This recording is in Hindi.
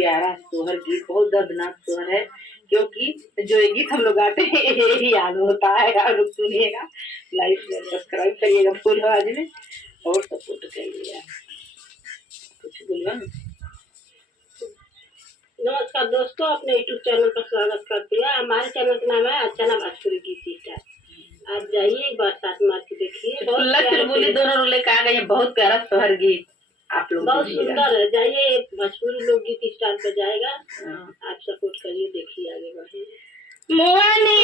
प्यारा सोहर गीत, बहुत दर्दनाक सोहर है, क्योंकि जो ये गीत हम लोग गाते हैं यही याद होता है। आप लोग सुनिएगा, लाइक सब्सक्राइब करिएगा फुल आवाज में और सपोर्ट करिएगा। कुछ बोलवा। नमस्कार दोस्तों, अपने यूट्यूब चैनल पर स्वागत करती है। हमारे चैनल का नाम है अर्चना भोजपुरी गीत स्टार। आप जाइए बरसात मार के देखिए, चुलबुली दोनों रोले का आ गए, बहुत प्यारा सोहर गीत आप लोग बहुत सुंदर है। जाइए भोजपुरी लोकगीत स्टार पर जाएगा, आप सपोर्ट करिए, देखिए आगे बढ़िए। मुआनी